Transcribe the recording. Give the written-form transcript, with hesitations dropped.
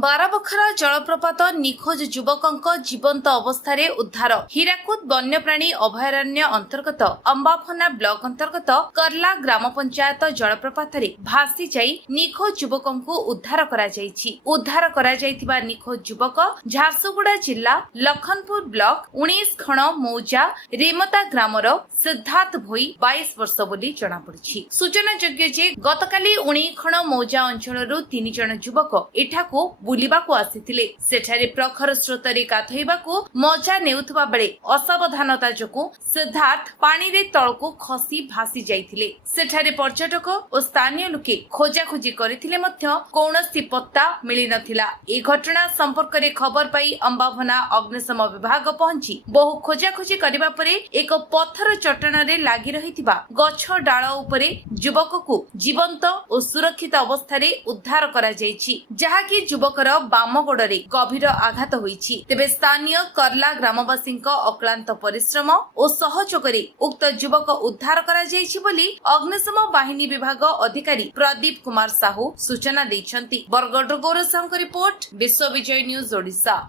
बारबखरा जलप्रपात निखोज युवक जीवंत अवस्था उद्धार। हीराकुद वन्यप्राणी अभयारण्य अंतर्गत अंबाफना ब्लॉक अंतर्गत करला ग्राम पंचायत जलप्रपात भासी जाई निखोज युवक उद्धार उद्धार करा निखोज युवक झारसुगुड़ा जिला लखनपुर ब्लॉक 19 खण मौजा रेमता ग्रामर सिद्धार्थ भोई 22 वर्ष बोली जनापड़ी। सूचनायोग्य जे गतकाली 19 खण मौजा अंचल 3 जन युवक एठाकू बुलिबाकू आसिथिले। सेठारे प्रखर स्रोतरे गाधोइबाकू मजा नेउथबा बेले असावधानता जोगु सिद्धार्थ पानी रे तळकू खसी भासी जाइथिले। सेठारे पर्यटक और स्थानीय लोके खोजाखोजी करथिले मध्य कौनसी पत्ता मिली नथिला। ए घटना संपर्क रे खबर पाई अंबाभना अग्निशम विभाग पहुंची बहु खोजाखोजी करिबा परे एक पत्थर चट्टान रे लागि रहिथिबा गछ डाळ उपरे युवककू जीवंत और सुरक्षित अवस्था रे उद्धार करा जायछि, जहाकी युवकर बाम गोड़े गभीर आघात होईछि। तेबे स्थानीय करला ग्रामवासी अक्लांत परिश्रम और सहयोग उक्त युवक उद्धार करा जायछि बोली अग्निशम बाहिनी विभाग अधिकारी प्रदीप कुमार साहू सूचना दैछन्ति। बरगड़ गौरव साहू रिपोर्ट, विश्व विजय न्यूज ओडिशा।